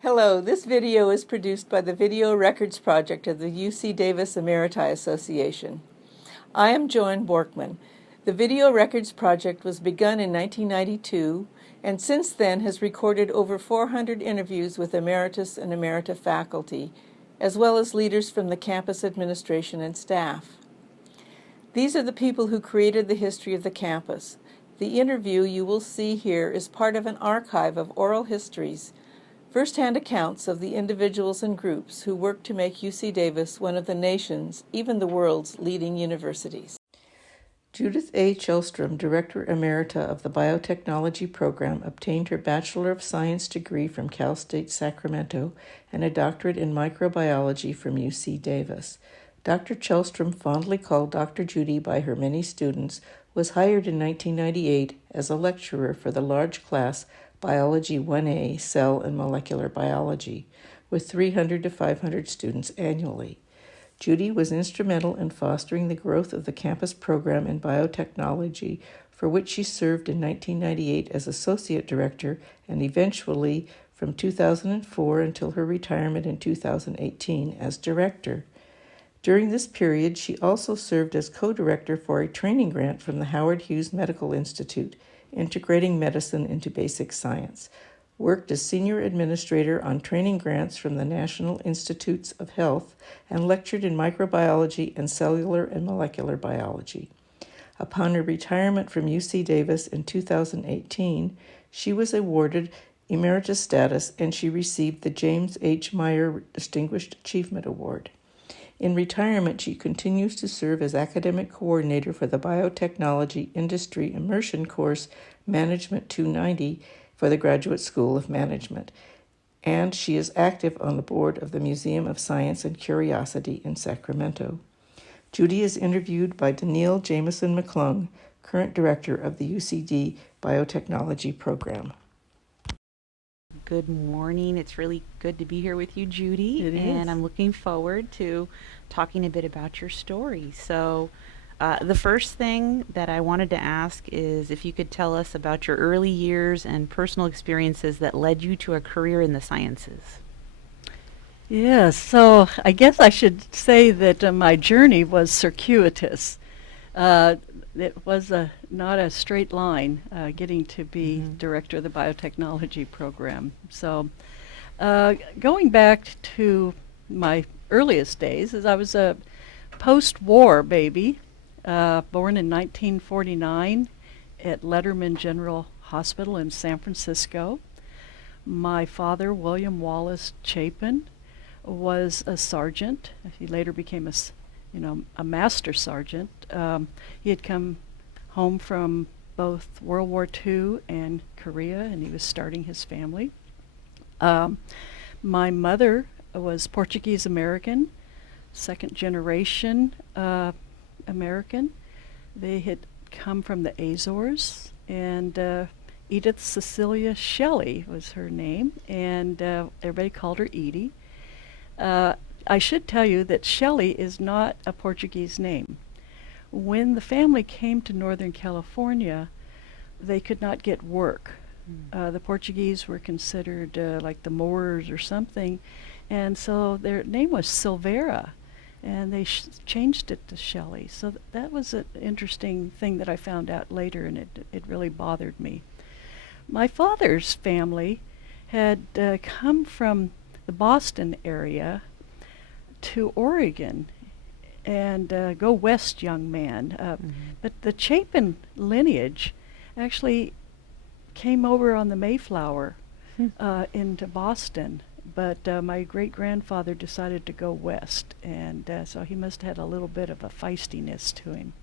Hello, this video is produced by the Video Records Project of the UC Davis Emeriti Association. I am Joan Borkman. The Video Records Project was begun in 1992 and since then has recorded over 400 interviews with emeritus and emerita faculty, as well as leaders from the campus administration and staff. These are the people who created the history of the campus. The interview you will see here is part of an archive of oral histories, first-hand accounts of the individuals and groups who worked to make UC Davis one of the nation's, even the world's, leading universities. Judith A. Chelstrom, Director Emerita of the Biotechnology Program, obtained her Bachelor of Science degree from Cal State Sacramento and a doctorate in microbiology from UC Davis. Dr. Chelstrom, fondly called Dr. Judy by her many students, was hired in 1998 as a lecturer for the large class Biology 1A, Cell and Molecular Biology, with 300 to 500 students annually. Judy was instrumental in fostering the growth of the campus program in biotechnology, for which she served in 1998 as Associate Director and eventually from 2004 until her retirement in 2018 as Director. During this period, she also served as co-director for a training grant from the Howard Hughes Medical Institute, integrating medicine into basic science, worked as senior administrator on training grants from the National Institutes of Health, and lectured in microbiology and cellular and molecular biology. Upon her retirement from UC Davis in 2018, she was awarded emeritus status and she received the James H. Meyer Distinguished Achievement Award. In retirement, she continues to serve as academic coordinator for the Biotechnology Industry Immersion course Management 290 for the Graduate School of Management, and she is active on the board of the Museum of Science and Curiosity in Sacramento. Judy is interviewed by Danielle Jameson McClung, current director of the UCD Biotechnology Program. Good morning. It's really good to be here with you, Judy. It is. And I'm looking forward to talking a bit about your story. So the first thing that I wanted to ask is if you could tell us about your early years and personal experiences that led you to a career in the sciences. Yes, so I guess I should say that my journey was circuitous. It was not a straight line getting to be director of the biotechnology program. So going back to my earliest days, as I was a post-war baby, born in 1949 at Letterman General Hospital in San Francisco. My father, William Wallace Chapin, was a sergeant. He later became a master sergeant. He had come home from both World War II and Korea, and he was starting his family. My mother was Portuguese American, second generation American. They had come from the Azores, and Edith Cecilia Shelley was her name, and everybody called her Edie. I should tell you that Shelley is not a Portuguese name. When the family came to Northern California, they could not get work. The Portuguese were considered like the Moors or something, and so their name was Silveira, and they changed it to Shelley. So that was an interesting thing that I found out later, and it really bothered me. My father's family had come from the Boston area to Oregon, and go west, young man. But the Chapin lineage actually came over on the Mayflower into Boston, but my great-grandfather decided to go west, and so he must have had a little bit of a feistiness to him,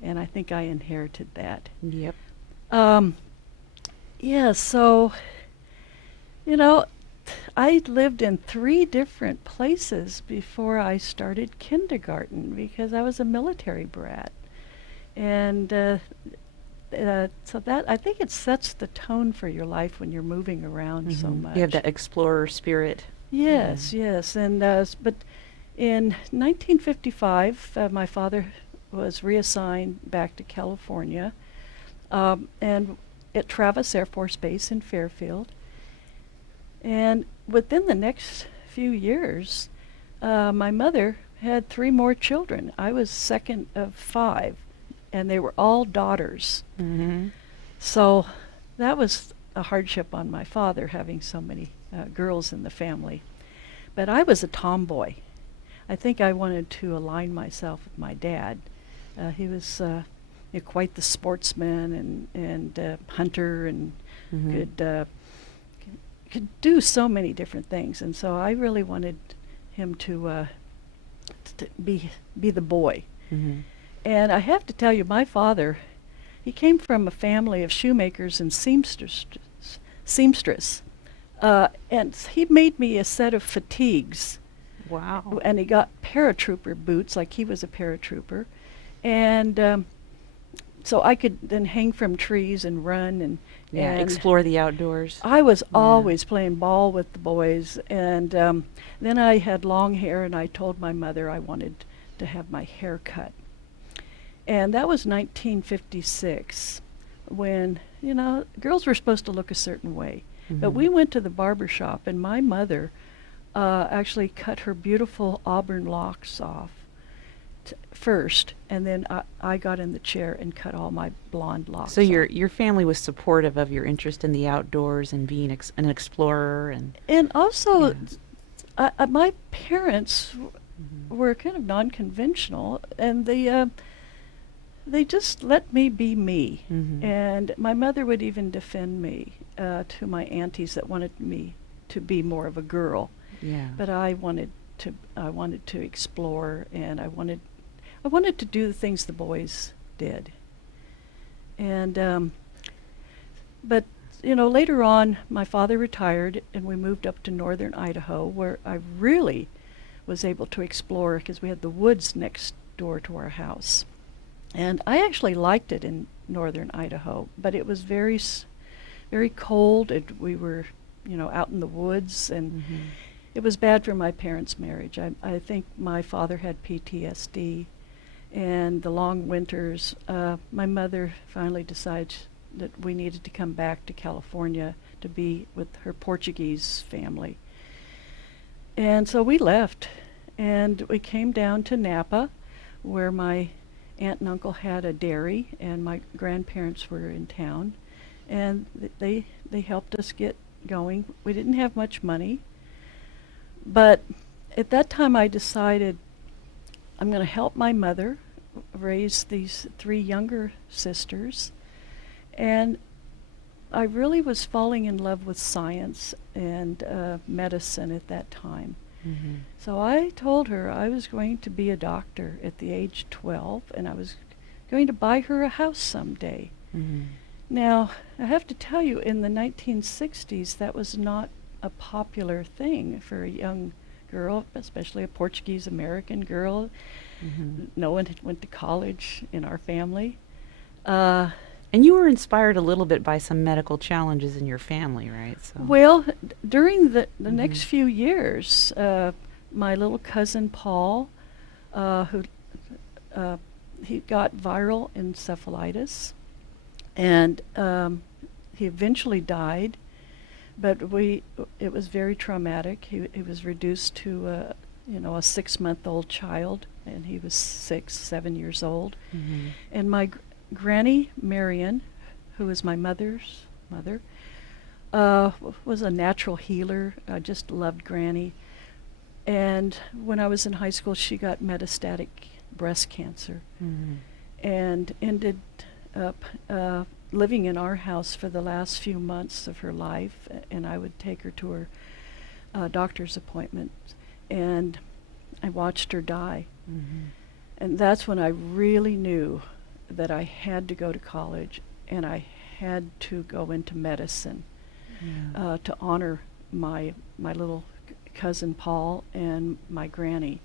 and I think I inherited that. Yep. Yeah, so, I lived in 3 different places before I started kindergarten because I was a military brat. And so that, I think it sets the tone for your life when you're moving around so much. You have that explorer spirit. Yes, yes. And but in 1955, my father was reassigned back to California, and at Travis Air Force Base in Fairfield. And within the next few years, my mother had 3 more children. I was second of 5, and they were all daughters. Mm-hmm. So that was a hardship on my father, having so many girls in the family. But I was a tomboy. I think I wanted to align myself with my dad. He was quite the sportsman and hunter, and Mm-hmm. could do so many different things. And so I really wanted him to be the boy. Mm-hmm. And I have to tell you, my father, he came from a family of shoemakers and seamstress. And he made me a set of fatigues. Wow. And he got paratrooper boots, like he was a paratrooper. And so I could then hang from trees and run and Explore the outdoors. I was Yeah. always playing ball with the boys. And then I had long hair, and I told my mother I wanted to have my hair cut. And that was 1956, when, girls were supposed to look a certain way. But we went to the barber shop, and my mother actually cut her beautiful auburn locks off first, and then I got in the chair and cut all my blonde locks So off. your family was supportive of your interest in the outdoors and being an explorer And also, Yeah. my parents were kind of non-conventional, and they just let me be me. Mhm. And my mother would even defend me to my aunties that wanted me to be more of a girl. Yeah. But I wanted to explore, and I wanted to do the things the boys did. And but later on, my father retired, and we moved up to northern Idaho, where I really was able to explore, because we had the woods next door to our house. And I actually liked it in northern Idaho, but it was very cold, and we were, out in the woods, and Mhm. it was bad for my parents' marriage. I think my father had PTSD, and the long winters. My mother finally decided that we needed to come back to California to be with her Portuguese family. And so we left, and we came down to Napa, where my aunt and uncle had a dairy, and my grandparents were in town, and they helped us get going. We didn't have much money, but at that time I decided I'm going to help my mother raise these 3 younger sisters, and I really was falling in love with science and medicine at that time. Mhm. So I told her I was going to be a doctor at the age 12, and I was going to buy her a house someday. Mhm. Now, I have to tell you, in the 1960s, that was not a popular thing for a young girl, especially a Portuguese American girl. Mhm. No one had went to college in our family. And you were inspired a little bit by some medical challenges in your family, right? So. Well, during the next Mhm. few years, my little cousin Paul, who he got viral encephalitis, and he eventually died. But it was very traumatic. He was reduced to a 6-month-old child, and he was 7 years old. Mhm. And my Granny Marion, who was my mother's mother, was a natural healer. I just loved Granny. And when I was in high school, she got metastatic breast cancer Mhm. and ended up living in our house for the last few months of her life. And I would take her to her doctor's appointments, and I watched her die. Mhm. And that's when I really knew that I had to go to college, and I had to go into medicine Yeah. to honor my little cousin Paul and my granny.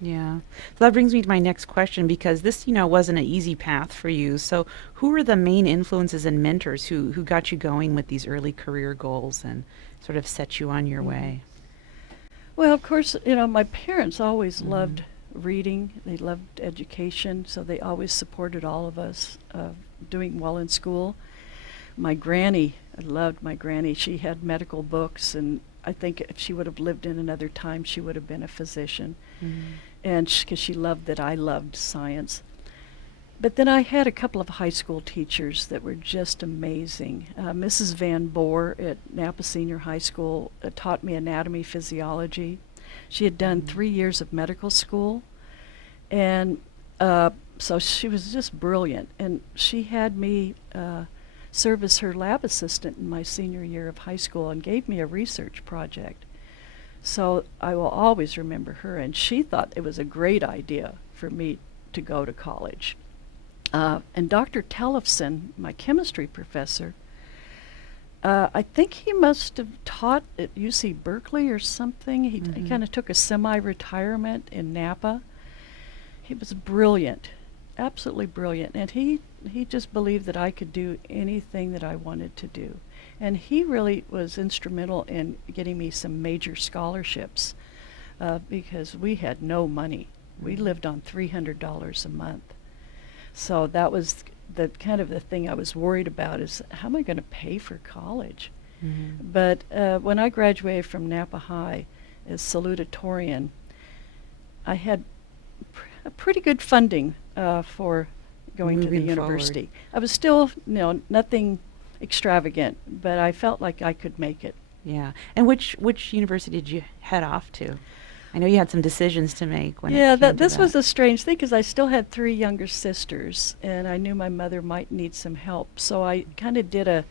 Yeah. So that brings me to my next question, because this, wasn't an easy path for you. So who were the main influences and mentors who got you going with these early career goals and sort of set you on your Mhm. way? Well, of course, my parents always Mhm. loved reading. They loved education, so they always supported all of us doing well in school. My granny I loved my granny. She had medical books, and I think if she would have lived in another time, she would have been a physician. Mhm. And because she loved that I loved science. But then I had a couple of high school teachers that were just amazing. Mrs. Van Boer at Napa Senior High School taught me anatomy, physiology. She had done 3 years of medical school, and so she was just brilliant. And she had me serve as her lab assistant in my senior year of high school and gave me a research project. So I will always remember her, and she thought it was a great idea for me to go to college. And Dr. Tellefson, my chemistry professor, I think he must have taught at UC Berkeley or something. He kind of took a semi-retirement in Napa. He was brilliant, absolutely brilliant, and he just believed that I could do anything that I wanted to do. And he really was instrumental in getting me some major scholarships because we had no money. We lived on $300 a month. So that was the kind of the thing I was worried about, is how am I going to pay for college? But when I graduated from Napa High as salutatorian, I had a pretty good funding for going to the Moving university. I was still, nothing extravagant, but I felt like I could make it. Yeah. And which university did you head off to? I know you had some decisions to make when Yeah, it came to this that. was a strange thing because I still had 3 younger sisters, and I knew my mother might need some help. So I kind of did a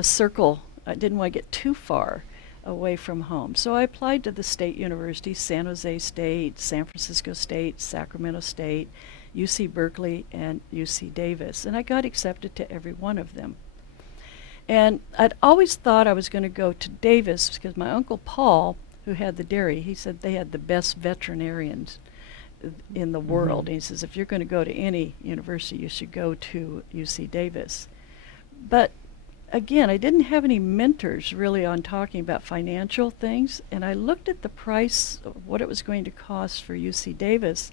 circle. I didn't want to get too far away from home. So I applied to the state universities, San Jose State, San Francisco State, Sacramento State, UC Berkeley, and UC Davis. And I got accepted to every one of them. And I'd always thought I was going to go to Davis because my Uncle Paul, who had the dairy, he said they had the best veterinarians in the world. And he says, if you're going to go to any university, you should go to UC Davis. But again, I didn't have any mentors really on talking about financial things. And I looked at the price of what it was going to cost for UC Davis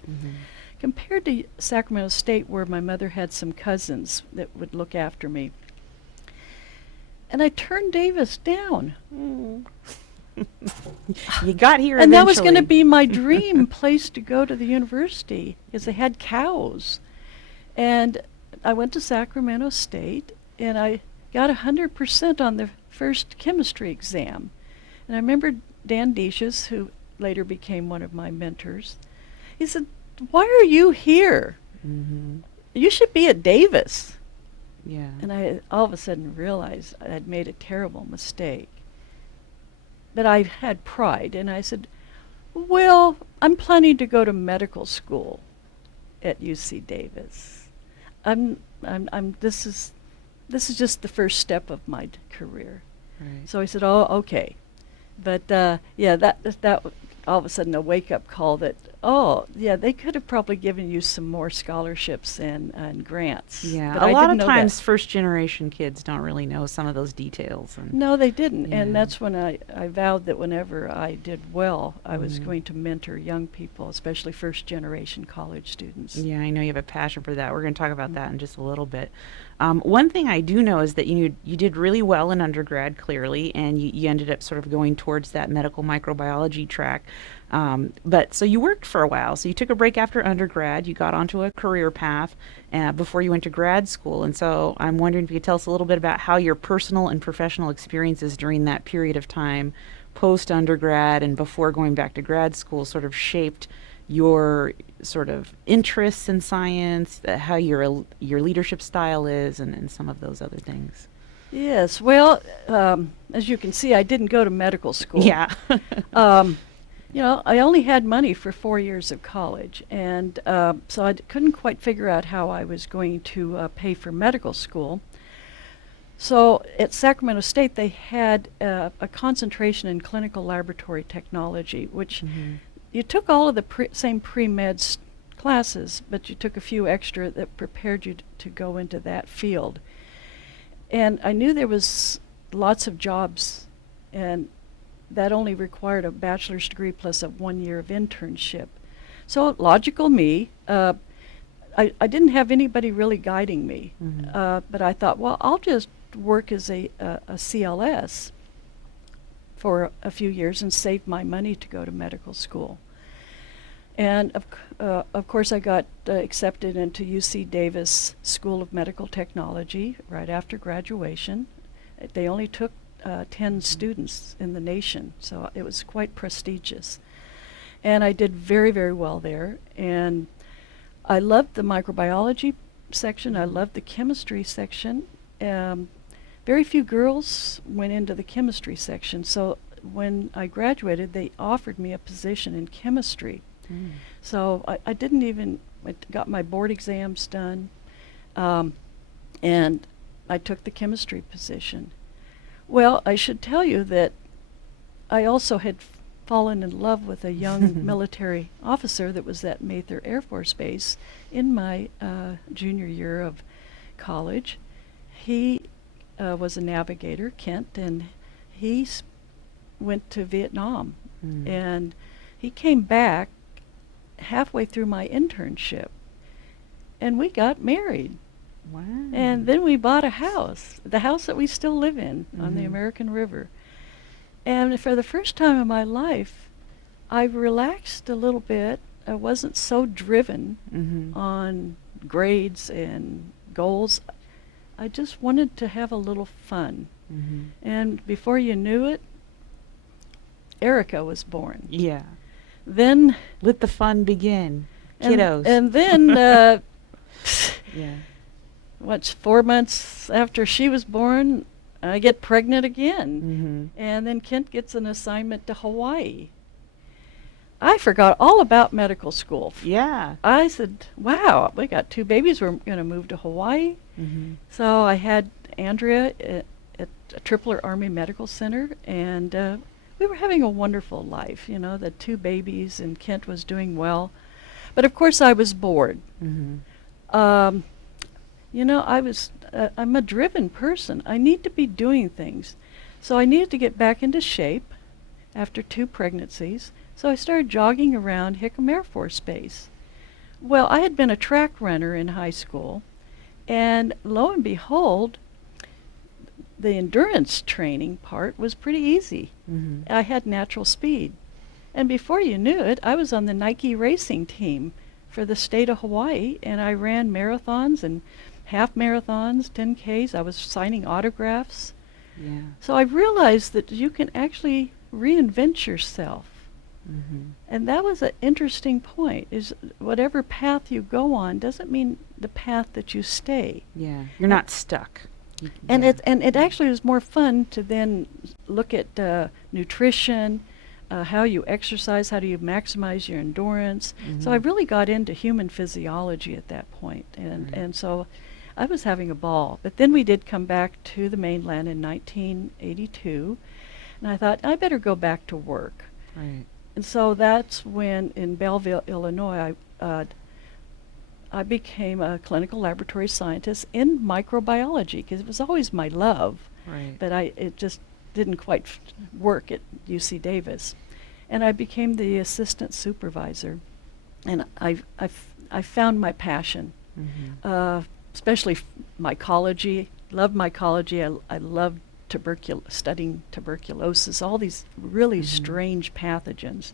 compared to Sacramento State, where my mother had some cousins that would look after me. And I turned Davis down. You got here and eventually. that was going to be my dream place to go to the university, because they had cows. And I went to Sacramento State, and I got 100% on the first chemistry exam. And I remember Dan Deschus, who later became one of my mentors, he said, "Why are you here? You should be at Davis." Yeah. And I all of a sudden realized I had made a terrible mistake. But I had pride, and I said, well, I'm planning to go to medical school at UC Davis. This is just the first step of my career. Right. So I said, oh, okay. But yeah, that all of a sudden a wake-up call that, oh, yeah, they could have probably given you some more scholarships and grants. Yeah, But a I lot didn't of know times that. first-generation kids don't really know some of those details. And No, they didn't. Yeah. And that's when I vowed that whenever I did well, I was going to mentor young people, especially first-generation college students. Yeah, I know you have a passion for that. We're going to talk about that in just a little bit. One thing I do know is that you did really well in undergrad, clearly, and you ended up sort of going towards that medical microbiology track. But so you worked for a while. So you took a break after undergrad. You got onto a career path before you went to grad school. And so I'm wondering if you could tell us a little bit about how your personal and professional experiences during that period of time, post-undergrad and before going back to grad school, sort of shaped your sort of interests in science, how your leadership style is, and some of those other things. Yes, well, as you can see, I didn't go to medical school. Yeah. I only had money for 4 years of college, and so I couldn't quite figure out how I was going to pay for medical school. So at Sacramento State, they had a concentration in clinical laboratory technology, which you took all of the same pre-med classes, but you took a few extra that prepared you to go into that field. And I knew there was lots of jobs, and that only required a bachelor's degree plus a 1 year of internship. So logical me, I didn't have anybody really guiding me, but I thought, well, I'll just work as a CLS for a few years and saved my money to go to medical school. And of course I got accepted into UC Davis School of Medical Technology right after graduation. They only took 10 students in the nation, so it was quite prestigious. And I did very, very well there. And I loved the microbiology section. I loved the chemistry section. Very few girls went into the chemistry section, so when I graduated, they offered me a position in chemistry. So I didn't even, I got my board exams done, and I took the chemistry position. Well, I should tell you that I also had fallen in love with a young military officer that was at Mather Air Force Base in my junior year of college. He was a navigator, Kent, and he went to Vietnam. And he came back halfway through my internship, and we got married. Wow. And then we bought a house, the house that we still live in on the American River. And for the first time in my life, I relaxed a little bit. I wasn't so driven on grades and goals. I just wanted to have a little fun. And before you knew it, Erica was born. Yeah. Then Let the fun begin. Kiddos. And then, yeah. 4 months after she was born, I get pregnant again. And then Kent gets an assignment to Hawaii. I forgot all about medical school. Yeah. I said, wow, we got 2 babies. We're going to move to Hawaii. So I had Andrea at Tripler Army Medical Center, and we were having a wonderful life, you know, the 2 babies, and Kent was doing well. But of course I was bored. You know, I'm a driven person. I need to be doing things. So I needed to get back into shape after 2 pregnancies. So I started jogging around Hickam Air Force Base. Well, I had been a track runner in high school, and lo and behold, the endurance training part was pretty easy. I had natural speed. And before you knew it, I was on the Nike racing team for the state of Hawaii, and I ran marathons and half marathons, 10Ks. I was signing autographs. Yeah. So I realized that you can actually reinvent yourself. And that was an interesting point, is whatever path you go on doesn't mean the path that you stay. Yeah. You're not stuck. And it actually was more fun to then look at nutrition, how you exercise, how do you maximize your endurance. So I really got into human physiology at that point, and so I was having a ball. But then we did come back to the mainland in 1982, and I thought I better go back to work. Right. And so that's when in Belleville, Illinois, I became a clinical laboratory scientist in microbiology, because it was always my love. Right. But it just didn't quite work at UC Davis. And I became the assistant supervisor. And I found my passion, especially mycology. Loved mycology. I loved studying tuberculosis, all these really strange pathogens.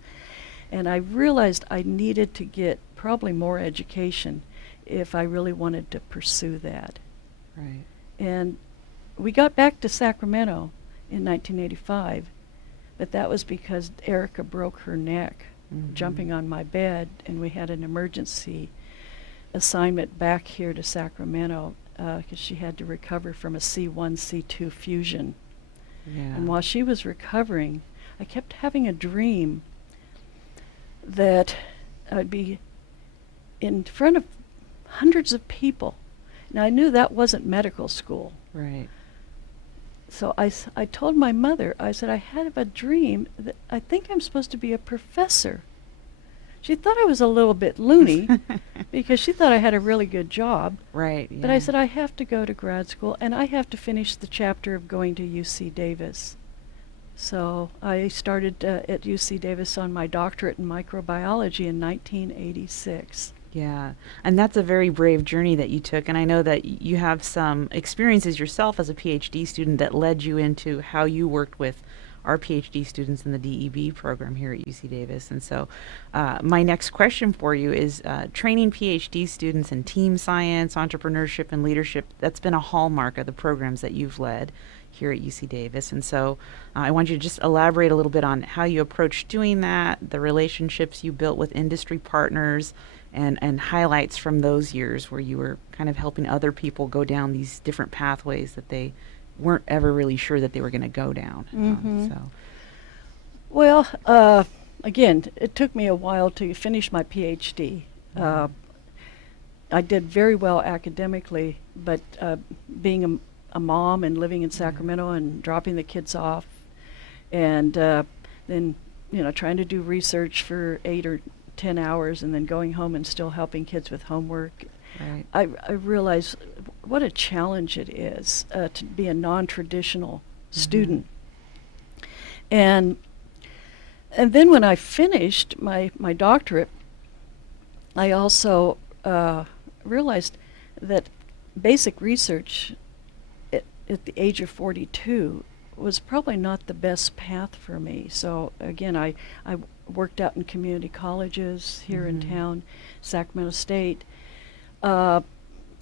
And I realized I needed to get probably more education if I really wanted to pursue that. Right. And we got back to Sacramento in 1985, but that was because Erica broke her neck jumping on my bed, and we had an emergency assignment back here to Sacramento because she had to recover from a C1, C2 fusion. Yeah. And while she was recovering, I kept having a dream that I'd be in front of hundreds of people. Now, I knew that wasn't medical school. Right. So I told my mother, I said, I had a dream that I think I'm supposed to be a professor. She thought I was a little bit loony because she thought I had a really good job. Right. But I said, I have to go to grad school, and I have to finish the chapter of going to UC Davis. So I started at UC Davis on my doctorate in microbiology in 1986. Yeah, and that's a very brave journey that you took. And I know that you have some experiences yourself as a PhD student that led you into how you worked with our PhD students in the DEB program here at UC Davis. And so my next question for you is training PhD students in team science, entrepreneurship, and leadership. That's been a hallmark of the programs that you've led here at UC Davis. And so I want you to just elaborate a little bit on how you approached doing that, the relationships you built with industry partners, and highlights from those years where you were kind of helping other people go down these different pathways that they weren't ever really sure that they were going to go down. Well, again, it took me a while to finish my PhD. I did very well academically, but being a mom and living in Sacramento and dropping the kids off, and then trying to do research for 8 or 10 hours and then going home and still helping kids with homework. Right. I realize what a challenge it is to be a non-traditional student. And then when I finished my doctorate, I also realized that basic research at the age of 42 was probably not the best path for me. So again, I worked out in community colleges here in town, Sacramento State, for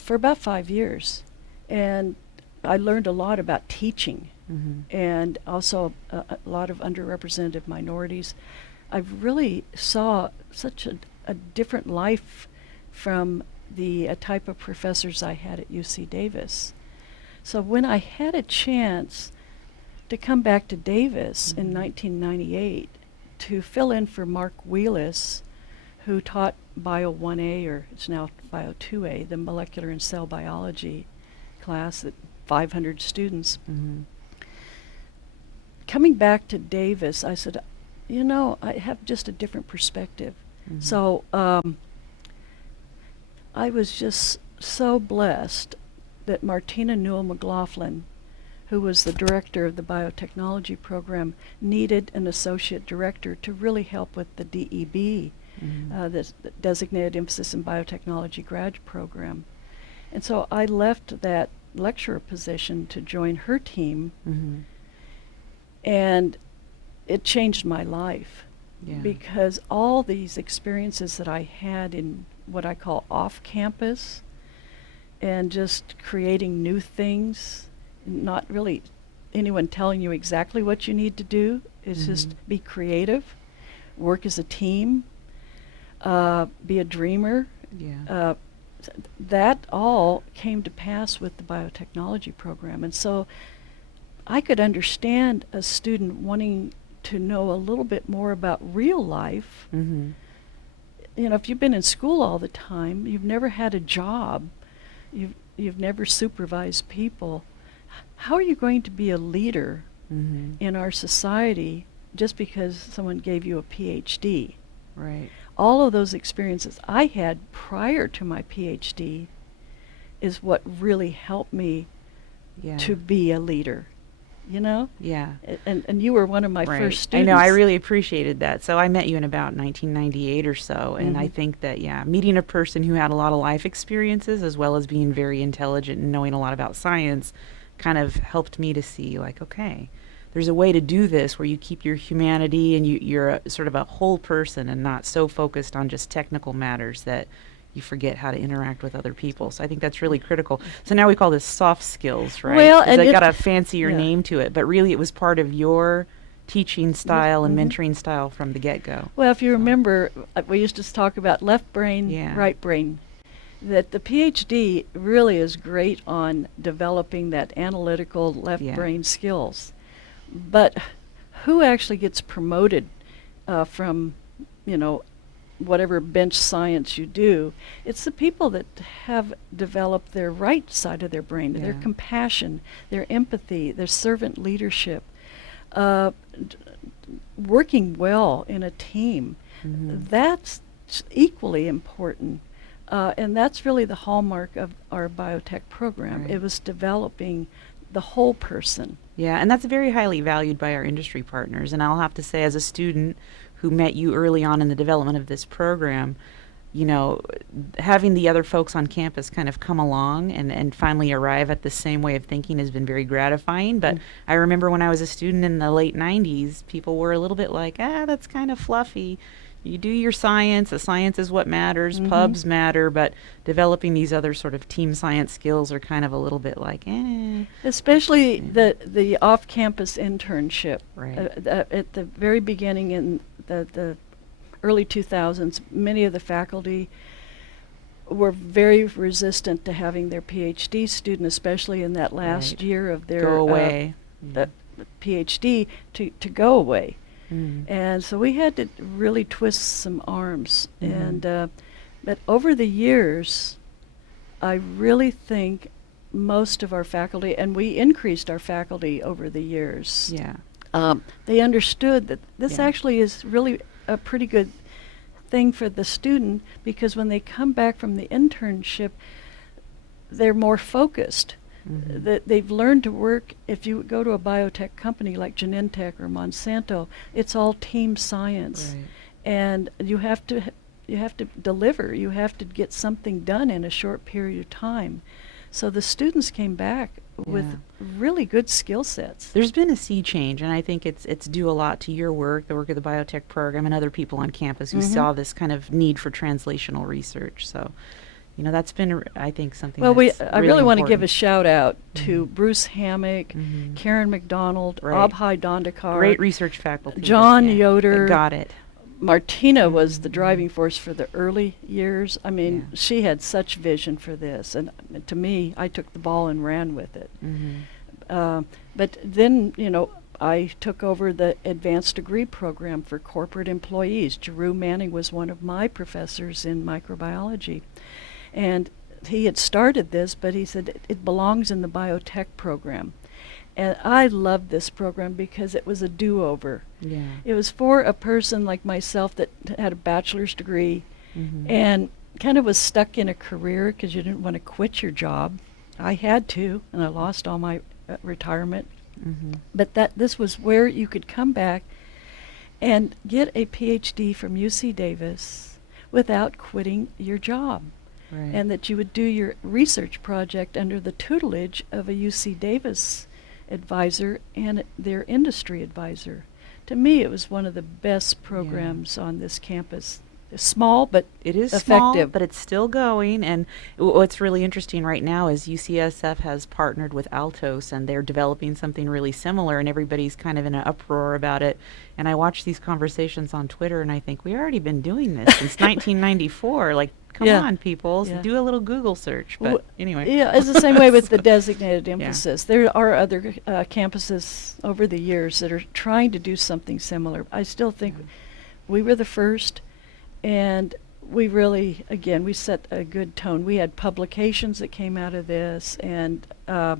about 5 years. And I learned a lot about teaching and also a lot of underrepresented minorities. I really saw such a different life from the type of professors I had at UC Davis. So when I had a chance to come back to Davis in 1998 to fill in for Mark Wheelis, who taught Bio 1A, or it's now Bio 2A, the molecular and cell biology class at 500 students. Coming back to Davis, I said, I have just a different perspective. So I was just so blessed that Martina Newell McLaughlin, who was the director of the biotechnology program, needed an associate director to really help with the DEB, the Designated Emphasis in Biotechnology grad program. And so I left that lecturer position to join her team, and it changed my life. Because all these experiences that I had in what I call off-campus and just creating new things, not really anyone telling you exactly what you need to do, is just be creative, work as a team, be a dreamer. That all came to pass with the biotechnology program. And so I could understand a student wanting to know a little bit more about real life. If you've been in school all the time, you've never had a job, you've never supervised people, how are you going to be a leader in our society just because someone gave you a PhD? Right. All of those experiences I had prior to my PhD is what really helped me to be a leader. Yeah. And you were one of my first students. I know, I really appreciated that. So I met you in about 1998 or so, and I think that, meeting a person who had a lot of life experiences as well as being very intelligent and knowing a lot about science kind of helped me to see, like, okay, there's a way to do this where you keep your humanity and you're sort of a whole person and not so focused on just technical matters that you forget how to interact with other people. So I think that's really critical. So now we call this soft skills, right? Well, 'Cause and it it- got a fancier name to it, but really it was part of your teaching style and mentoring style from the get-go. Well, if you remember, we used to talk about left brain, Yeah. right brain. That the PhD really is great on developing that analytical left brain skills. But who actually gets promoted from, whatever bench science you do? It's the people that have developed their right side of their brain, their compassion, their empathy, their servant leadership, working well in a team. That's equally important. And that's really the hallmark of our biotech program. Right. It was developing the whole person. Yeah, and that's very highly valued by our industry partners. And I'll have to say, as a student who met you early on in the development of this program, having the other folks on campus kind of come along and finally arrive at the same way of thinking has been very gratifying. But I remember when I was a student in the late 90s, people were a little bit like, that's kind of fluffy. You do your science, the science is what matters, pubs matter, but developing these other sort of team science skills are kind of a little bit like, Especially the off-campus internship. Right. At the very beginning in the early 2000s, many of the faculty were very resistant to having their PhD student, especially in that last year of their go away. The PhD, to go away. Mm. And so we had to really twist some arms. But over the years, I really think most of our faculty, and we increased our faculty over the years. Yeah. They understood that this actually is really a pretty good thing for the student, because when they come back from the internship, they're more focused. That they've learned to work. If you go to a biotech company like Genentech or Monsanto, it's all team science, and you have to deliver. You have to get something done in a short period of time. So the students came back with really good skill sets. There's been a sea change, and I think it's due a lot to your work, the work of the biotech program, and other people on campus who saw this kind of need for translational research. So, that's been, I think, something. Well, I really want to important. give a shout out to Bruce Hammock, Karen McDonald, Abhay Dandekar, great research faculty. John Yoder. Got it. Martina was the driving force for the early years. I mean, she had such vision for this, and to me, I took the ball and ran with it. But then, I took over the advanced degree program for corporate employees. Jeru Manning was one of my professors in microbiology, and he had started this, but he said it belongs in the biotech program. And I loved this program because it was a do-over. Yeah. It was for a person like myself that had a bachelor's degree and kind of was stuck in a career because you didn't want to quit your job. I had to, and I lost all my retirement. But this was where you could come back and get a PhD from UC Davis without quitting your job. Right. And that you would do your research project under the tutelage of a UC Davis advisor and their industry advisor. To me, it was one of the best programs on this campus. It's small, but it is effective. Small, but it's still going. And what's really interesting right now is UCSF has partnered with Altos, and they're developing something really similar, and everybody's kind of in an uproar about it. And I watch these conversations on Twitter, and I think, we've already been doing this since 1994. Like, come on, people, do a little Google search. But anyway. Yeah, it's the same way with the designated emphasis. There are other campuses over the years that are trying to do something similar. I still think we were the first, and we really, again, we set a good tone. We had publications that came out of this, and I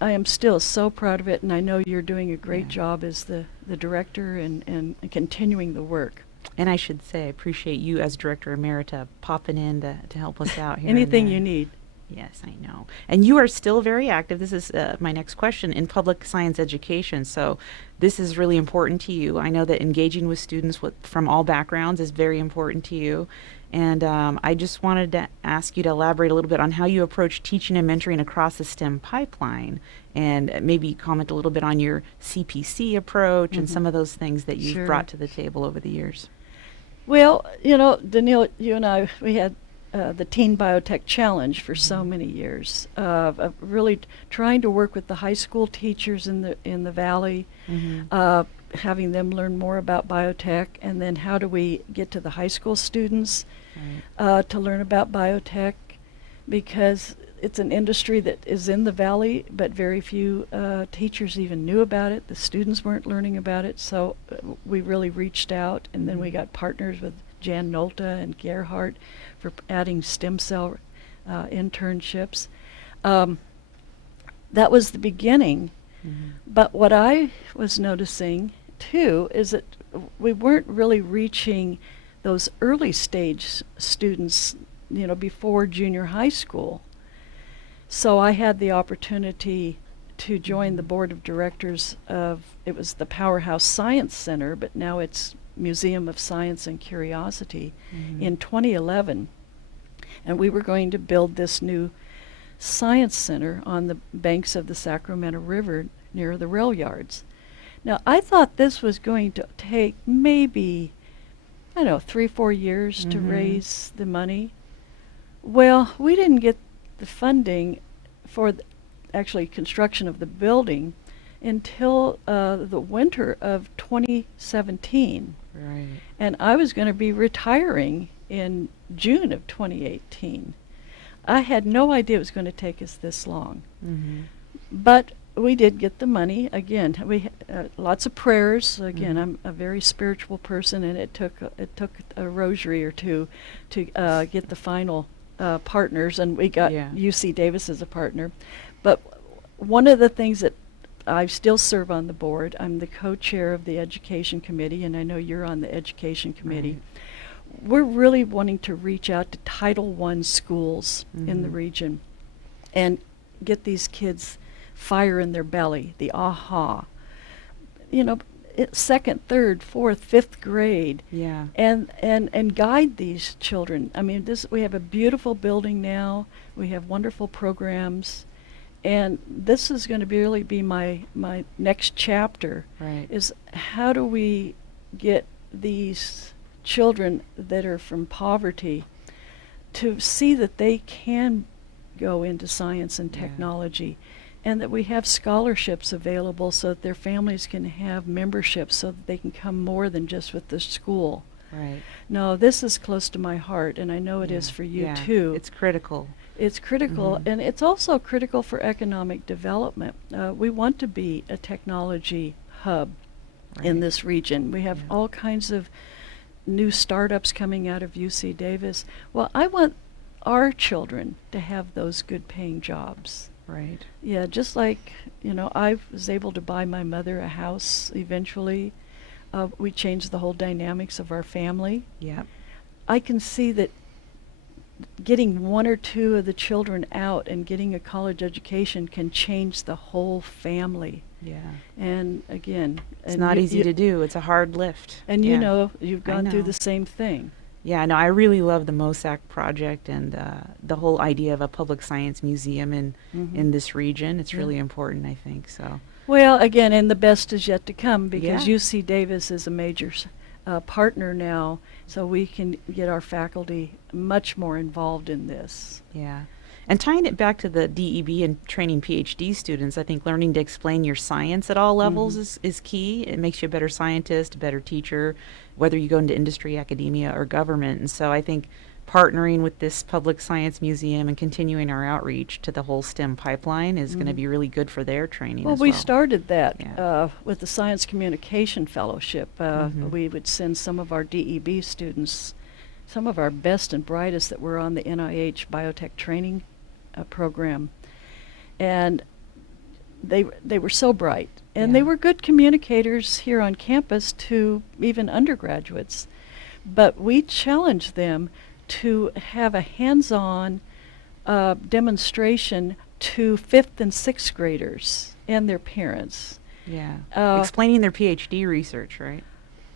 am still so proud of it, and I know you're doing a great job as the director and continuing the work. And I should say, I appreciate you as Director Emerita popping in to help us out here. Anything you need. Yes, I know. And you are still very active. This is my next question, in public science education. So this is really important to you. I know that engaging with students from all backgrounds is very important to you. And I just wanted to ask you to elaborate a little bit on how you approach teaching and mentoring across the STEM pipeline, and maybe comment a little bit on your CPC approach and some of those things that you've brought to the table over the years. Well, Danielle, you and I, we had the Teen Biotech Challenge for so many years, of really trying to work with the high school teachers in the Valley, having them learn more about biotech, and then how do we get to the high school students to learn about biotech, because it's an industry that is in the Valley, but very few teachers even knew about it. The students weren't learning about it, so we really reached out, and then we got partners with Jan Nolta and Gerhardt for adding stem cell internships. That was the beginning. But what I was noticing, too, is that we weren't really reaching those early stage students, before junior high school. So I had the opportunity to join the board of directors of, it was the Powerhouse Science Center, but now it's Museum of Science and Curiosity in 2011, and we were going to build this new science center on the banks of the Sacramento River near the rail yards. Now, I thought this was going to take maybe, I don't know, 3-4 years to raise the money. Well, we didn't get the funding for actually construction of the building until the winter of 2017. Right. And I was going to be retiring in June of 2018. I had no idea it was going to take us this long. But we did get the money. Again, we lots of prayers. Again, I'm a very spiritual person, and it took a rosary or two to get the final partners, and we got UC Davis as a partner. But one of the things that I still serve on the board, I'm the co-chair of the Education Committee, and I know you're on the Education Committee. We're really wanting to reach out to Title I schools in the region and get these kids fire in their belly, the aha. You know, second, third, fourth, fifth grade. Yeah. And guide these children. I mean, we have a beautiful building now. We have wonderful programs. And this is going to really be my next chapter. Right. Is how do we get these children that are from poverty to see that they can go into science and technology, and that we have scholarships available so that their families can have memberships so that they can come more than just with the school. Right. No, this is close to my heart, and I know it is for you too. It's critical. It's critical, and it's also critical for economic development. We want to be a technology hub in this region. We have all kinds of new startups coming out of UC Davis. Well, I want our children to have those good paying jobs. Right. Yeah, just like, you know, I was able to buy my mother a house eventually. We changed the whole dynamics of our family. Yeah. I can see that getting one or two of the children out and getting a college education can change the whole family. Yeah. And again, It's not easy to do. It's a hard lift. And you know, you've gone through the same thing. Yeah, no, I really love the MOSAC project and the whole idea of a public science museum in this region. It's really important, I think. So. Well, again, and the best is yet to come, because UC Davis is a major partner now, so we can get our faculty much more involved in this. Yeah. And tying it back to the DEB and training PhD students, I think learning to explain your science at all levels is key. It makes you a better scientist, a better teacher, whether you go into industry, academia, or government. And so I think partnering with this public science museum and continuing our outreach to the whole STEM pipeline is going to be really good for their training as well. We started that with the Science Communication Fellowship. We would send some of our DEB students, some of our best and brightest that were on the NIH biotech training program, and they were so bright, and they were good communicators here on campus to even undergraduates, but we challenged them to have a hands-on demonstration to 5th and 6th graders and their parents. Explaining their PhD research, right?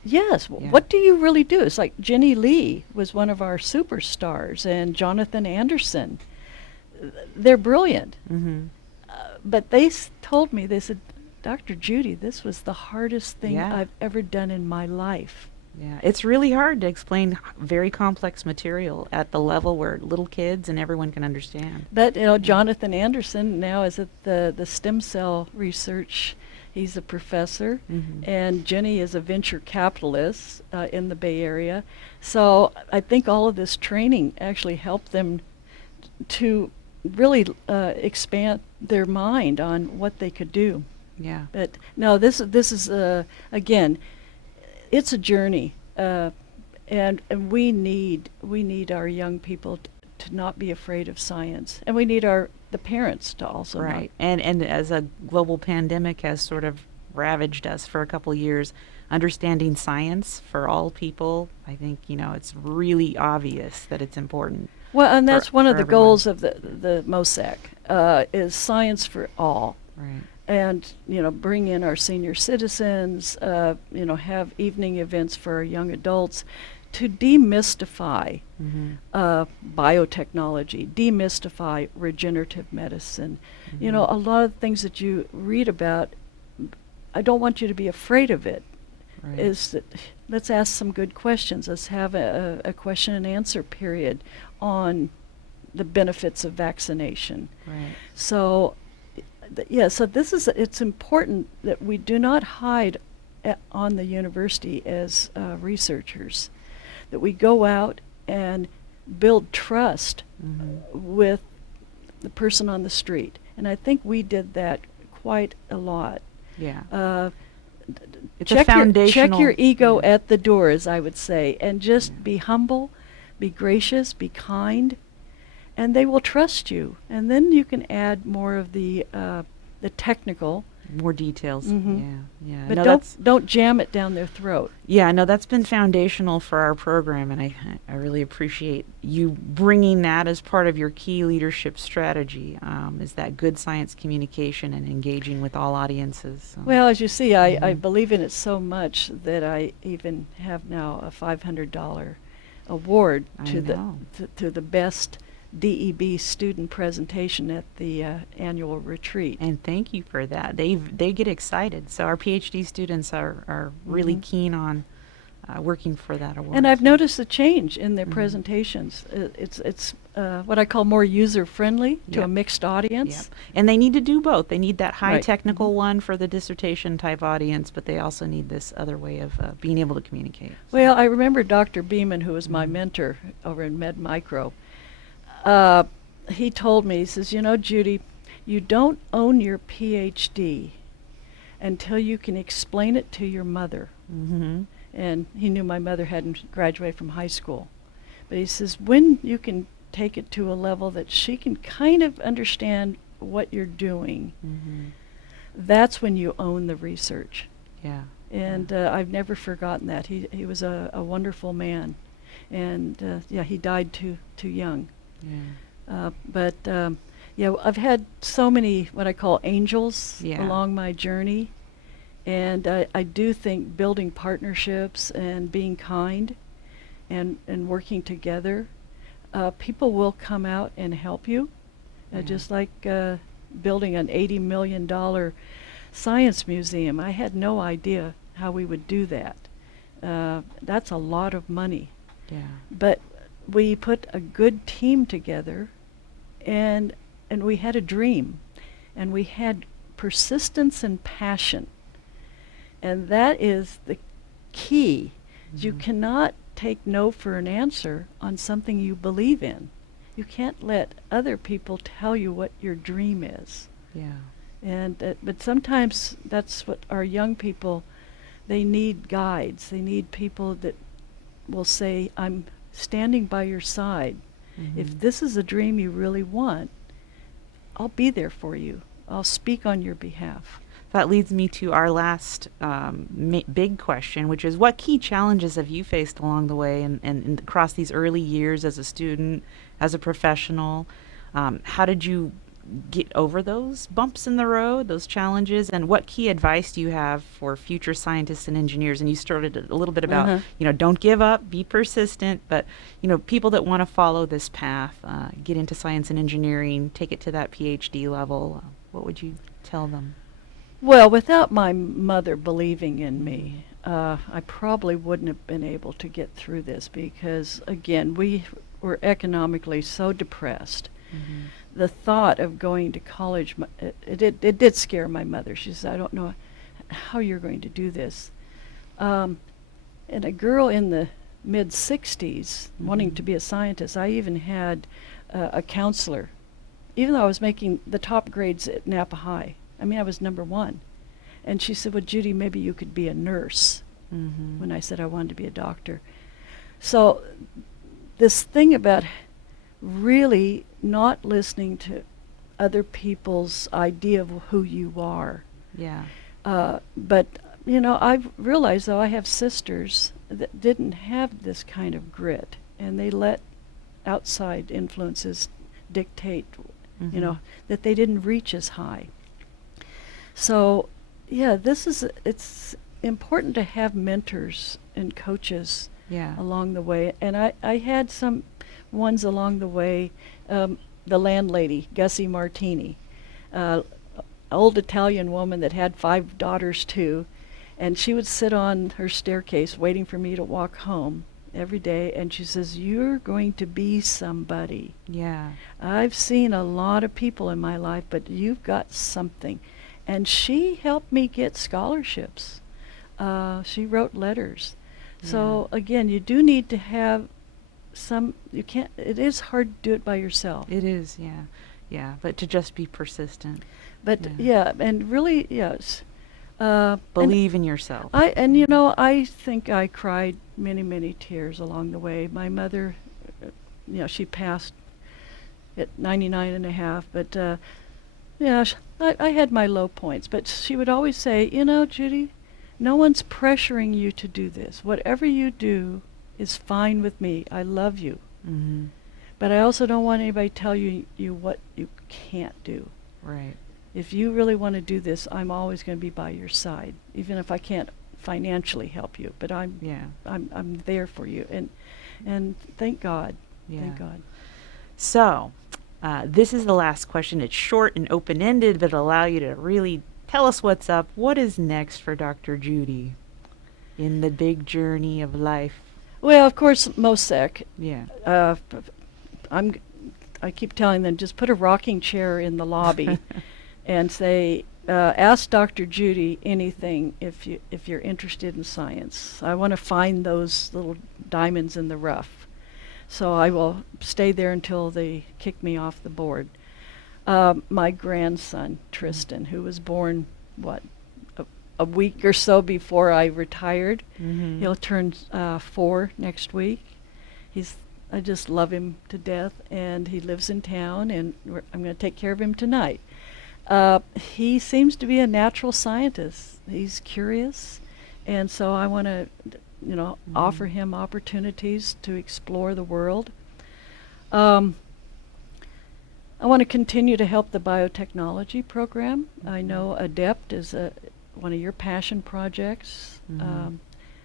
Yes. What do you really do? It's like Jenny Lee was one of our superstars, and Jonathan Anderson. They're brilliant. But they told me, they said, Dr. Judy, this was the hardest thing I've ever done in my life. Yeah, it's really hard to explain very complex material at the level where little kids and everyone can understand. But, you know, Jonathan Anderson now is at the stem cell research. He's a professor, and Jenny is a venture capitalist in the Bay Area. So I think all of this training actually helped them to really expand their mind on what they could do. Yeah. But no, this is again, it's a journey, and we need our young people to not be afraid of science, and we need the parents to also right. And as a global pandemic has sort of ravaged us for a couple years, understanding science for all people, I think, you know, it's really obvious that it's important. Well, and that's one of the everyone. goals of the MOSAC, is science for all. Right. and bring in our senior citizens, have evening events for our young adults to demystify biotechnology, demystify regenerative medicine. A lot of things that you read about, I don't want you to be afraid of it. Right. Is that let's ask some good questions. Let's have a question and answer period on the benefits of vaccination. Right. So, so it's important that we do not hide on the university as researchers, that we go out and build trust with the person on the street. And I think we did that quite a lot. Yeah. It's check a foundational. Check your ego at the door, as I would say, and just be humble, be gracious, be kind, and they will trust you. And then you can add more of the technical. More details. Yeah. But No, don't jam it down their throat. Yeah, no, that's been foundational for our program, and I really appreciate you bringing that as part of your key leadership strategy, is that good science communication and engaging with all audiences. So. Well, as you see, I believe in it so much that I even have now a $500 award to the best DEB student presentation at the annual retreat. And thank you for that. They get excited. So our PhD students are really keen on working for that award. And I've noticed a change in their presentations. It's what I call more user-friendly to a mixed audience. Yep. And they need to do both. They need that high technical one for the dissertation type audience, but they also need this other way of being able to communicate. Well, I remember Dr. Beeman, who was my mentor over in Med Micro. He told me, he says, Judy, you don't own your PhD until you can explain it to your mother. And he knew my mother hadn't graduated from high school. But he says, when you can take it to a level that she can kind of understand what you're doing, that's when you own the research. Yeah. And I've never forgotten that. He was a wonderful man. And he died too young. Yeah. But I've had so many what I call angels along my journey, and I do think building partnerships and being kind and working together, people will come out and help you, just like building an $80 million science museum. I had no idea how we would do that. That's a lot of money. Yeah. But we put a good team together, and we had a dream, and we had persistence and passion, and that is the key. You cannot take no for an answer on something you believe in. You can't let other people tell you what your dream is. Yeah. And but sometimes that's what our young people, they need guides. They need people that will say, I'm standing by your side. If this is a dream you really want, I'll be there for you. I'll speak on your behalf. That leads me to our last big question, which is what key challenges have you faced along the way and across these early years as a student, as a professional? How did you get over those bumps in the road, those challenges, and what key advice do you have for future scientists and engineers? And you started a little bit about, don't give up, be persistent, but, people that want to follow this path, get into science and engineering, take it to that PhD level, what would you tell them? Well, without my mother believing in me, I probably wouldn't have been able to get through this because, again, we were economically so depressed. The thought of going to college, it did scare my mother. She said, I don't know how you're going to do this. And a girl in the mid-60s wanting to be a scientist, I even had a counselor, even though I was making the top grades at Napa High. I mean, I was number one. And she said, well, Judy, maybe you could be a nurse, when I said I wanted to be a doctor. So this thing about really not listening to other people's idea of who you are. Yeah. But, I've realized, though, I have sisters that didn't have this kind of grit, and they let outside influences dictate, that they didn't reach as high. So, yeah, it's important to have mentors and coaches Yeah. along the way. And I had some ones along the way. The landlady, Gussie Martini, old Italian woman that had 5 daughters too, and she would sit on her staircase waiting for me to walk home every day, and she says, "You're going to be somebody. Yeah. I've seen a lot of people in my life, but you've got something." And she helped me get scholarships. She wrote letters. So again, you do need to have you can't, it is hard to do it by yourself. It is, yeah. Yeah, but to just be persistent. But yeah, and really, yes. Believe in yourself. I think I cried many, many tears along the way. My mother, she passed at 99 and a half, but I had my low points. But she would always say, Judy, no one's pressuring you to do this. Whatever you do is fine with me. I love you. Mm-hmm. But I also don't want anybody to tell you what you can't do. Right. If you really want to do this, I'm always going to be by your side, even if I can't financially help you. But I'm there for you, and thank God. Yeah. Thank God. So, this is the last question. It's short and open-ended, but it'll allow you to really tell us what's up. What is next for Dr. Judy in the big journey of life? Well, of course, MOSEC. Yeah. I keep telling them, just put a rocking chair in the lobby and say, ask Dr. Judy anything if you're interested in science. I want to find those little diamonds in the rough. So I will stay there until they kick me off the board. My grandson, Tristan, who was born, a week or so before I retired. Mm-hmm. He'll turn 4 next week. I just love him to death, and he lives in town, and I'm going to take care of him tonight. He seems to be a natural scientist. He's curious, and so I want to, offer him opportunities to explore the world. I want to continue to help the biotechnology program. I know ADEPT is one of your passion projects,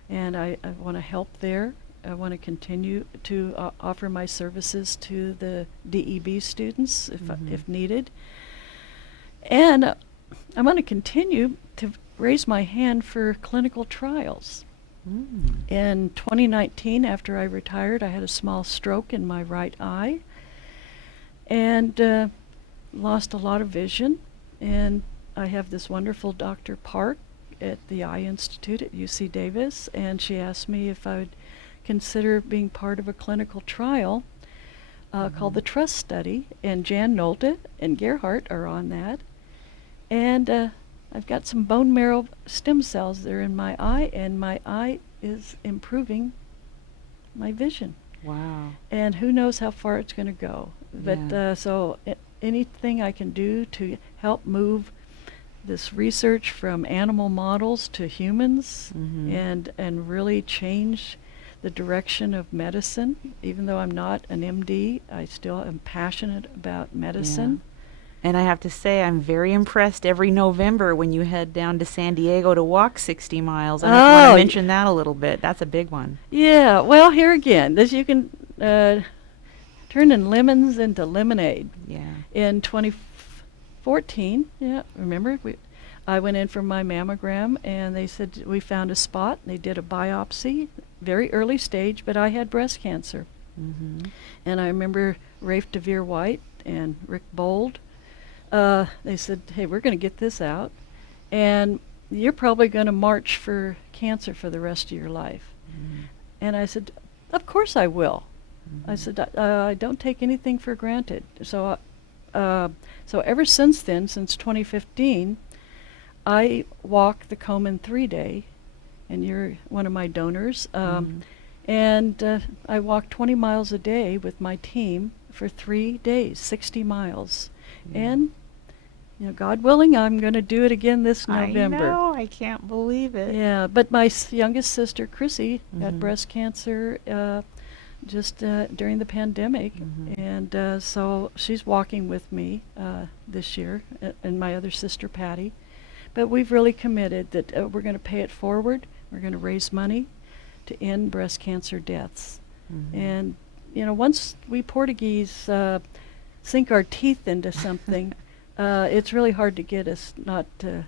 and I want to help there. I want to continue to offer my services to the DEB students if needed. And I want to continue to raise my hand for clinical trials. In 2019, after I retired, I had a small stroke in my right eye and lost a lot of vision. And I have this wonderful Dr. Park at the Eye Institute at UC Davis, and she asked me if I would consider being part of a clinical trial called the TRUST study, and Jan Nolte and Gerhardt are on that. And I've got some bone marrow stem cells that are in my eye, and my eye is improving my vision. Wow. And who knows how far it's going to go. But so anything I can do to help move this research from animal models to humans and really change the direction of medicine. Even though I'm not an MD, I still am passionate about medicine. And I have to say, I'm very impressed every November when you head down to San Diego to walk 60 miles. I want to mention that a little bit. That's a big one. Yeah, well, here again, you can turn in lemons into lemonade. Yeah. In 2014, remember, I went in for my mammogram, and they said we found a spot. They did a biopsy, very early stage, but I had breast cancer. And I remember Rafe DeVere White and Rick Bold. They said, hey, we're going to get this out, and you're probably going to march for cancer for the rest of your life. And I said, of course I will. I said, I don't take anything for granted. So ever since then, since 2015, I walk the Komen 3-day, and you're one of my donors. And I walk 20 miles a day with my team for 3 days, 60 miles. And, God willing, I'm going to do it again this November. I know, I can't believe it. Yeah, but my youngest sister, Chrissy, got breast cancer just during the pandemic. And so she's walking with me this year, and my other sister, Patty. But we've really committed that we're going to pay it forward. We're going to raise money to end breast cancer deaths. Mm-hmm. And, you know, once we Portuguese sink our teeth into something, it's really hard to get us not to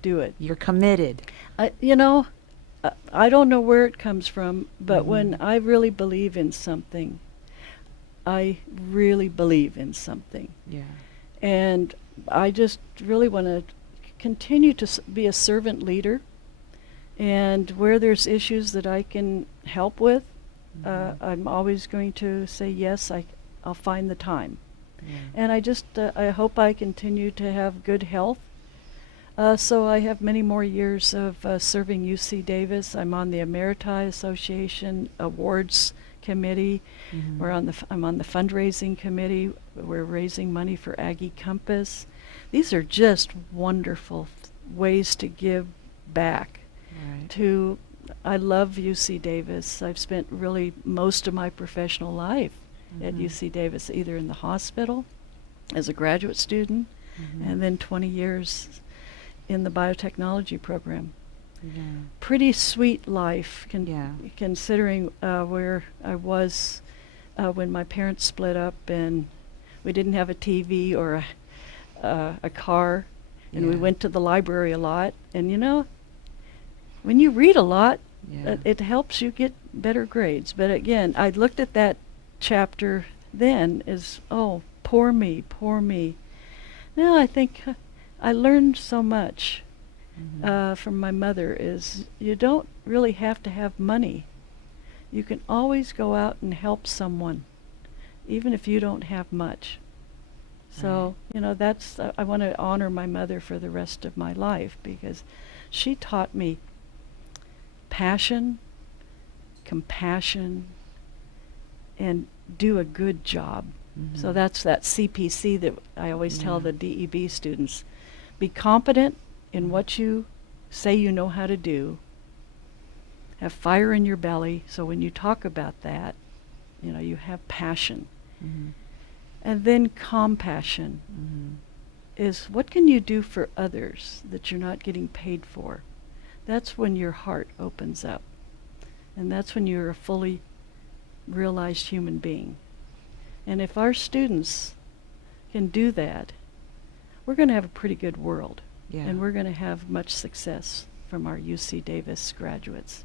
do it. You're committed. You know, I don't know where it comes from, but Mm-hmm. when I really believe in something, I really believe in something. Yeah. And I just really want to continue to be a servant leader. And where there's issues that I can help with, Mm-hmm. I'm always going to say yes, I'll find the time. Yeah. And I just, I hope I continue to have good health. So I have many more years of serving UC Davis. I'm on the Emeriti Association Awards Committee. Mm-hmm. I'm on the fundraising committee. We're raising money for Aggie Compass. These are just wonderful ways to give back. Right. I love UC Davis. I've spent really most of my professional life at Mhm. UC Davis, either in the hospital as a graduate student, Mhm. and then 20 years in the biotechnology program. Yeah. Pretty sweet life, Yeah. considering where I was when my parents split up, and we didn't have a TV or a car, and we Yeah. went to the library a lot. And you know, when you read a lot, Yeah. it helps you get better grades. But again, I looked at that chapter then as, oh, poor me, poor me. Now I think I learned so much Mhm. from my mother is you don't really have to have money. You can always go out and help someone, even if you don't have much. So, you know, that's, I want to honor my mother for the rest of my life, because she taught me passion, compassion, and do a good job. So Mhm. that's that CPC that I always tell Yeah. the DEB students. Be competent in what you say you know how to do. Have fire in your belly, so when you talk about that, you know, you have passion. Mhm. And then compassion Mhm. is, what can you do for others that you're not getting paid for? That's when your heart opens up. And that's when you're a fully realized human being. And if our students can do that, we're going to have a pretty good world. Yeah. And we're going to have much success from our UC Davis graduates.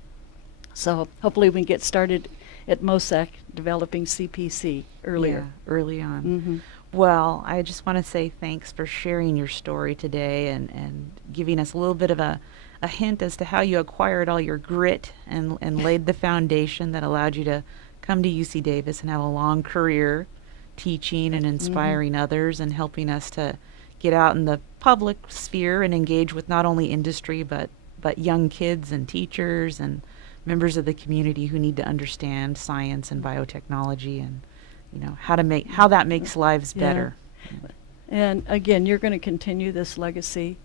So hopefully we can get started at MOSAC developing CPC earlier. Yeah, early on. Mm-hmm. Well, I just want to say thanks for sharing your story today and giving us a little bit of a hint as to how you acquired all your grit and laid the foundation that allowed you to come to UC Davis and have a long career teaching and inspiring others and helping us to get out in the public sphere and engage with not only industry but young kids and teachers and members of the community who need to understand science and biotechnology and, you know, how that makes lives Yeah. better. And again, you're going to continue this legacy.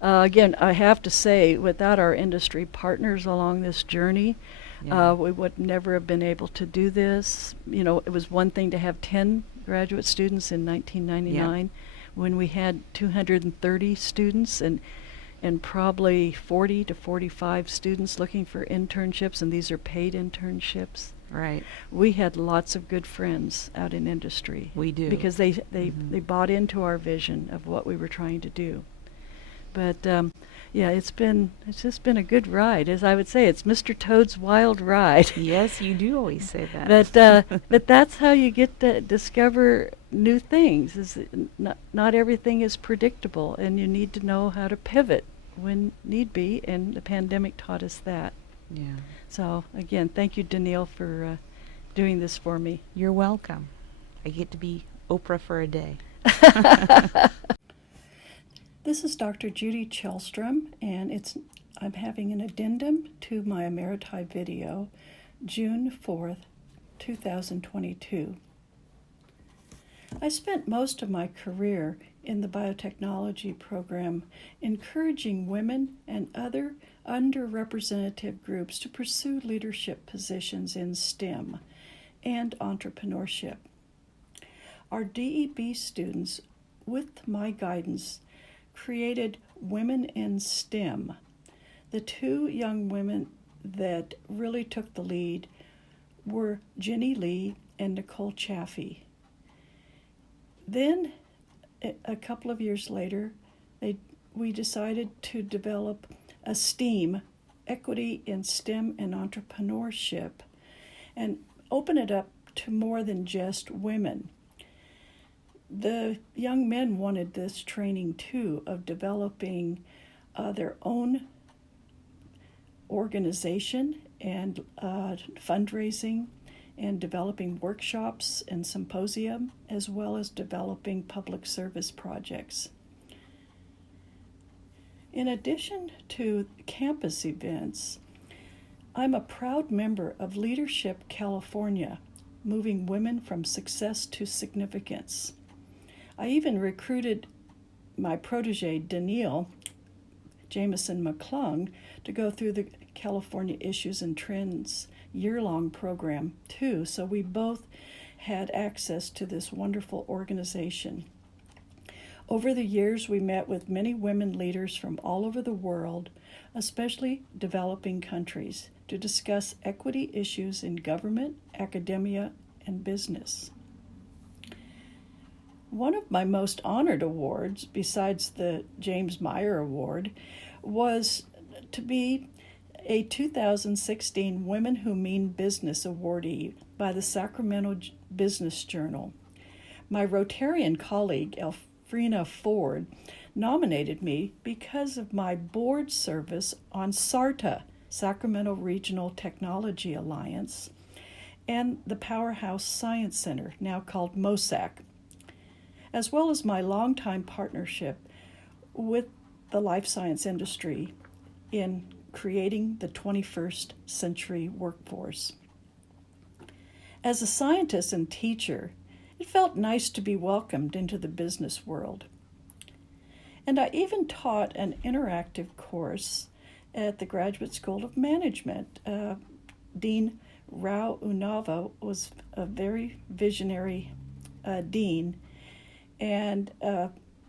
Again, I have to say, without our industry partners along this journey, Yeah. we would never have been able to do this. You know, it was one thing to have 10 graduate students in 1999 when we had 230 students and probably 40 to 45 students looking for internships, and these are paid internships. Right. We had lots of good friends out in industry. We do. Because they Mhm. bought into our vision of what we were trying to do. But yeah, it's just been a good ride. As I would say, it's Mr. Toad's wild ride. Yes, you do always say that. But that's how you get to discover new things. Is not everything is predictable, and you need to know how to pivot when need be. And the pandemic taught us that. Yeah. So again, thank you, Danielle, for doing this for me. You're welcome. I get to be Oprah for a day. This is Dr. Judy Chelstrom, and I'm having an addendum to my Emeriti video, June 4th, 2022. I spent most of my career in the biotechnology program encouraging women and other underrepresented groups to pursue leadership positions in STEM and entrepreneurship. Our DEB students, with my guidance, created Women in STEM. The two young women that really took the lead were Jenny Lee and Nicole Chaffee. Then, a couple of years later, we decided to develop a STEAM, Equity in STEM and Entrepreneurship, and open it up to more than just women. The young men wanted this training too, of developing their own organization and fundraising and developing workshops and symposium, as well as developing public service projects. In addition to campus events, I'm a proud member of Leadership California, moving women from success to significance. I even recruited my protege, Danielle Jameson McClung, to go through the California Issues and Trends year-long program too, so we both had access to this wonderful organization. Over the years, we met with many women leaders from all over the world, especially developing countries, to discuss equity issues in government, academia, and business. One of my most honored awards, besides the James Meyer Award, was to be a 2016 Women Who Mean Business awardee by the Sacramento Business Journal. My Rotarian colleague, Elfrina Ford, nominated me because of my board service on SARTA, Sacramento Regional Technology Alliance, and the Powerhouse Science Center, now called MOSAC, as well as my longtime partnership with the life science industry in creating the 21st century workforce. As a scientist and teacher, it felt nice to be welcomed into the business world. And I even taught an interactive course at the Graduate School of Management. Dean Rao Unava was a very visionary dean and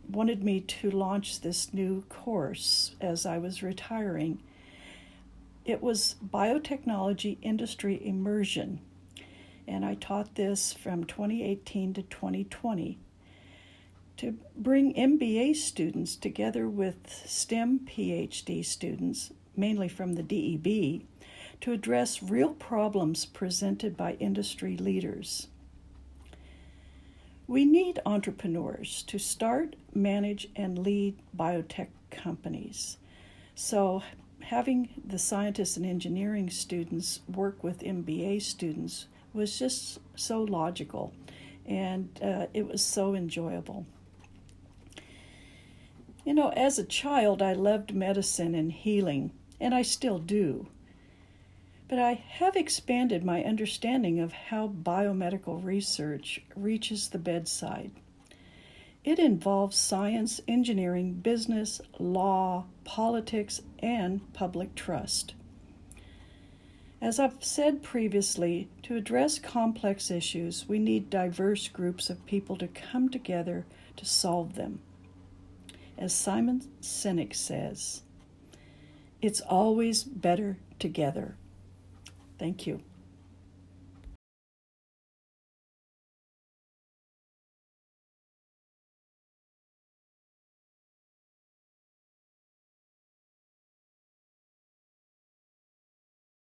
wanted me to launch this new course as I was retiring. It was Biotechnology Industry Immersion, and I taught this from 2018 to 2020 to bring MBA students together with STEM PhD students, mainly from the DEB, to address real problems presented by industry leaders. We need entrepreneurs to start, manage, and lead biotech companies. So having the scientists and engineering students work with MBA students was just so logical, and it was so enjoyable. You know, as a child, I loved medicine and healing, and I still do. But I have expanded my understanding of how biomedical research reaches the bedside. It involves science, engineering, business, law, politics, and public trust. As I've said previously, to address complex issues, we need diverse groups of people to come together to solve them. As Simon Sinek says, it's always better together. Thank you.